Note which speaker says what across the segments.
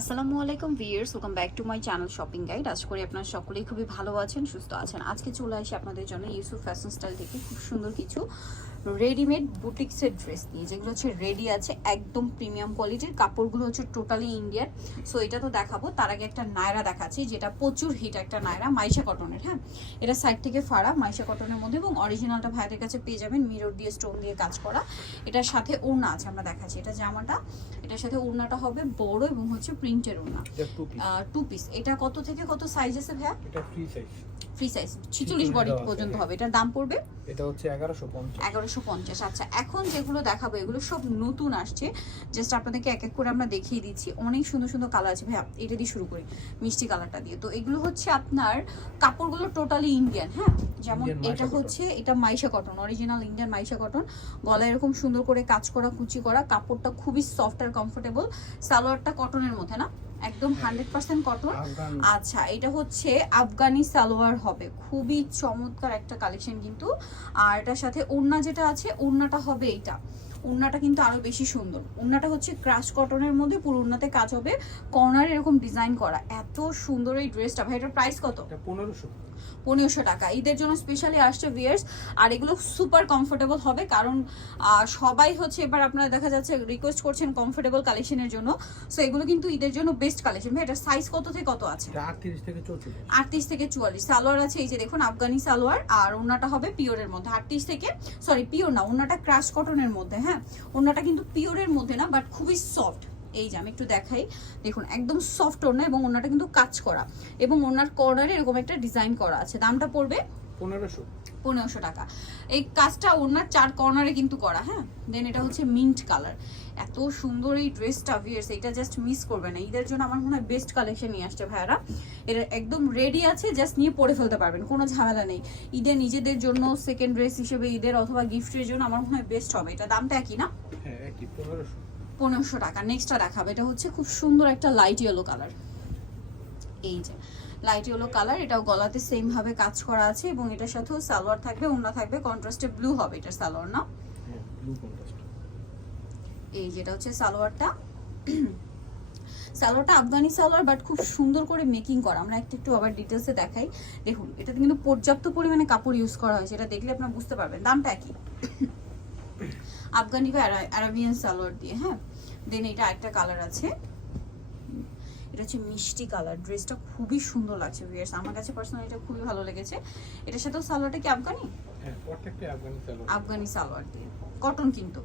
Speaker 1: আসসালামু আলাইকুম viewers welcome back to my channel shopping guide আশা করি আপনারা সকলেই খুবই ভালো আছেন, সুস্থ আছেন। আজকে চলে আসি আপনাদের জন্য ইউসুফ ফ্যাশন স্টাইল থেকে। খুব সুন্দর কিছু রেডিমেড বুটিক্সের ড্রেস নিয়ে যেগুলো হচ্ছে রেডি আছে একদম প্রিমিয়াম কোয়ালিটির কাপড়গুলো হচ্ছে টোটালি ইন্ডিয়ান সো এটা তো দেখাবো। তার আগে একটা নায়রা দেখাচ্ছি যেটা প্রচুর হিট একটা নায়রা মাইশা কটনের হ্যাঁ? এটা সাইড থেকে ফাড়া মাইশা কটনের মধ্যে এবং অরিজিনালটা ভাইদের কাছে পেয়ে যাবেন মিরর দিয়ে স্টোন দিয়ে কাজ করা। এটার সাথে ওড়না আছে আমরা দেখাচ্ছি। এটা জামাটা এটার সাথে ওড়নাটা হবে বড় এবং হচ্ছে প্রিন্টের ওড়না।
Speaker 2: টু পিস
Speaker 1: এটা কত থেকে কত সাইজ আছে ভাইয়া?
Speaker 2: এটা ফ্রি সাইজ
Speaker 1: ফ্রি সাইজ ছিচল্লিশ বডি
Speaker 2: দেওয়া আছে,
Speaker 1: পর্যন্ত। হবে। এটার দাম পড়বে?
Speaker 2: এটা হচ্ছে এগারোশো পঞ্চাশ।
Speaker 1: এগারোশো পঞ্চাশ আচ্ছা। এখন যেগুলো দেখাবো এগুলো সব নতুন আসছে। জাস্ট আপনাদেরকে এক এক করে আমরা দেখিয়ে দিচ্ছি। অনেক সুন্দর সুন্দর কালার আছে। ভাইয়া এটা দিয়ে শুরু করি মিষ্টি কালারটা দিয়ে। তো এগুলো হচ্ছে আপনার কাপড়গুলো টোটালি ইন্ডিয়ান হ্যাঁ? যেমন এটা হচ্ছে এটা Maisha cotton original Indian Maisha cotton গলায় এরকম সুন্দর করে কাজ করা কুচি করা কাপড়টা খুবই সফট আর কমফোর্টেবল সালোয়ারটা কটনের মধ্যে না? একদম হান্ড্রেড পার্সেন্ট কটন। আচ্ছা এটা হচ্ছে আফগানি সালোয়ার হবে। খুবই চমৎকার একটা কালেকশন কিন্তু। আর এটার সাথে ওড়না যেটা আছে ওড়নাটা হবে এইটা। ওড়নাটা কিন্তু আরও বেশি সুন্দর। ওড়নাটা হচ্ছে ক্রাশ কটনের মধ্যে পুরো উন্নাতে কাজ হবে কর্নার এরকম ডিজাইন করা। এত সুন্দর এই ড্রেসটা ভাই এটার প্রাইস কত?
Speaker 2: পনেরোশো।
Speaker 1: পনেরোশো টাকা। ঈদের জন্য স্পেশালি আসছে ভিয়ার্স আর এগুলো সুপার কমফোর্টেবল হবে কারণ সবাই হচ্ছে এবার আপনারা দেখা যাচ্ছে রিকোয়েস্ট করছেন কমফোর্টেবল কালেকশনের জন্য। সো এগুলো কিন্তু ঈদের জন্য বেস্ট কালেকশন ভাই এটা সাইজ কত থেকে কত আছে?
Speaker 2: আটত্রিশ থেকে
Speaker 1: চুয়াল্লিশ। সালোয়ার আছে এই যে দেখুন আফগানি সালোয়ার। আর ওনাটা হবে পিওরের মধ্যে। আটত্রিশ থেকে সরি পিওর না ওনাটা ক্রাশ কটনের মধ্যে হ্যাঁ? ওনাটা কিন্তু পিওরের মধ্যে না বাট খুবই সফট এই যে আমি একটু দেখাই। দেখুন একদম সফট ওড়না এবং ওনাটা কিন্তু কাজ করা। এবং ওনার কর্নারে এরকম একটা ডিজাইন করা আছে। দামটা পড়বে
Speaker 2: পনেরোশো।
Speaker 1: পনেরোশো টাকা। এই কাজটা ওনার চার কর্নারে কিন্তু করা হ্যাঁ? দেন এটা হচ্ছে মিন্ট কালার এত সুন্দর এই ড্রেসটা ভিয়ার্স এটা জাস্ট মিস করবে না। ঈদের জন্য আমার মনে হয় বেস্ট কালেকশন নিয়ে আসছে ভাইয়ারা। এটা একদম রেডি আছে জাস্ট নিয়ে পরে ফেলতে পারবেন কোনো ঝামেলা নেই। ঈদে নিজেদের জন্য সেকেন্ড ড্রেস হিসেবে ঈদের অথবা গিফটের জন্য আমার মনে হয় বেস্ট হবে। এটা দামটা একই না?
Speaker 2: হ্যাঁ পনেরোশো।
Speaker 1: টাকা। নেক্সটটা দেখাবে। এটা হচ্ছে খুব সুন্দর একটা লাইট ইয়েলো কালার এই যে লাইট ইয়েলো কালার এটাও গলাতে সেম ভাবে কাজ করা আছে এবং এটার সাথেও সালোয়ার থাকবে ওনা থাকবে কন্ট্রাস্টে ব্লু হবে এটার সালোয়ার না?
Speaker 2: হ্যাঁ ব্লু কন্ট্রাস্ট
Speaker 1: এই যেটা হচ্ছে সালোয়ারটা। সালোয়ারটা আফগানি সালোয়ার বাট খুব সুন্দর করে মেকিং করা। আমরা একটু একটু আবার ডিটেলসে দেখাই। দেখুন এটাতে কিন্তু পর্যাপ্ত পরিমাণে কাপড় ইউজ করা হয়েছে। এটা দেখলে আপনারা বুঝতে পারবেন। দামটা একই। আফগানি বা আরাবিয়ান সালোয়ার দিয়ে হ্যাঁ? দেন এটা একটা কালার আছে। এটা হচ্ছে মিষ্টি কালার ড্রেসটা খুবই সুন্দর লাগছে ভিয়ার্স আমার কাছে পার্সোনালি এটা খুবই ভালো লেগেছে। এটার সাথেও সালোয়ারটা কি আফগানি?
Speaker 2: হ্যাঁ প্রত্যেকটা আফগানি সালোয়ার।
Speaker 1: আফগানি সালোয়ার দিয়ে। কটন কিন্তু।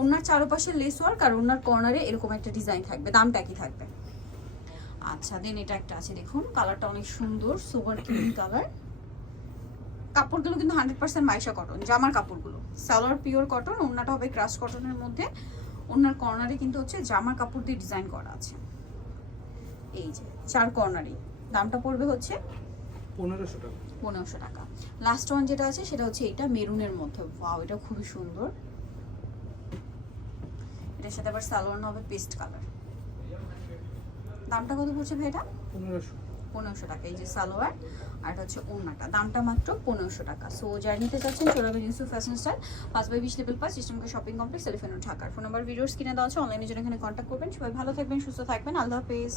Speaker 1: ওনার চারপাশে লেস ওয়ার্ক আর ওনার কর্নারে এরকম একটা ডিজাইন থাকবে দামটা কি থাকবে? আচ্ছা দেন এটা একটা আছে দেখুন কালারটা অনেক সুন্দর সুপার ক্রিম কালার কাপড়গুলো কিন্তু হান্ড্রেড পার্সেন্ট মাইশা কটন জামার কাপড়গুলো। সালোয়ার পিওর কটন ওনাটা হবে ক্রাশ কটনের মধ্যে। ওনার কর্নারে কিন্তু হচ্ছে জামার কাপড় দিয়ে ডিজাইন করা আছে। এই যে চার কর্নারই দামটা পড়বে হচ্ছে
Speaker 2: পনেরোশো টাকা।
Speaker 1: পনেরোশো টাকা। লাস্ট ওয়ান যেটা আছে সেটা হচ্ছে এটা মেরুনের মধ্যে। ওয়াও এটা খুবই সুন্দর। এটার সাথে আবার সালোয়ার হবে পেস্ট কালার দামটা কত পড়ছে ভাইটা
Speaker 2: পনেরোশো।
Speaker 1: পনেরোশো টাকা এই যে সালোয়ার আর এটা হচ্ছে ওনাটা দামটা মাত্র পনেরোশো টাকা। সো যারা নিতে চাচ্ছেন চলে যাবেন ইউসুফ ফ্যাশন স্টাইল পাঁচ বাই বিশ লেভেল পাঁচ সিস্টেমকে শপিং কমপ্লেক্স এলিফেন্ট ঢাকার। ফোন নাম্বার ভিডিওস কিনে দেওয়া আছে অনলাইনে জন্য এখানে কন্ট্যাক্ট করবেন। সবাই ভালো থাকবেন সুস্থ থাকবেন। আল্লাহ হাফেজ।